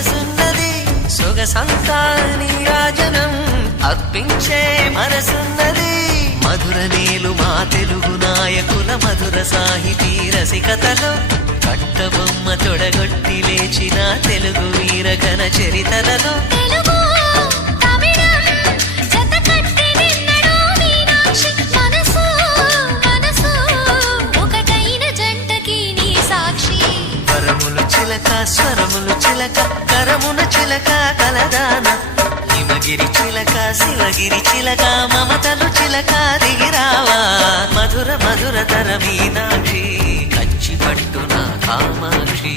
వయసున్నది సొగసంతా నీరాజనం అర్పించే మనసున్నది మధుర నీలు మా తెలుగు నాయకుల మధుర సాహితీ రసికతలో కట్టబొమ్మ తొడగొట్టి లేచిన తెలుగు వీరగణ చరితలలో స్వరములు చిలక కరమున చిలక కలదాన హిమగిరి చిలక శివగిరి చిలక మమతలు చిలక దిగిరావా మధుర మధుర తర మీనాక్షి కంచి పట్టున కామాక్షి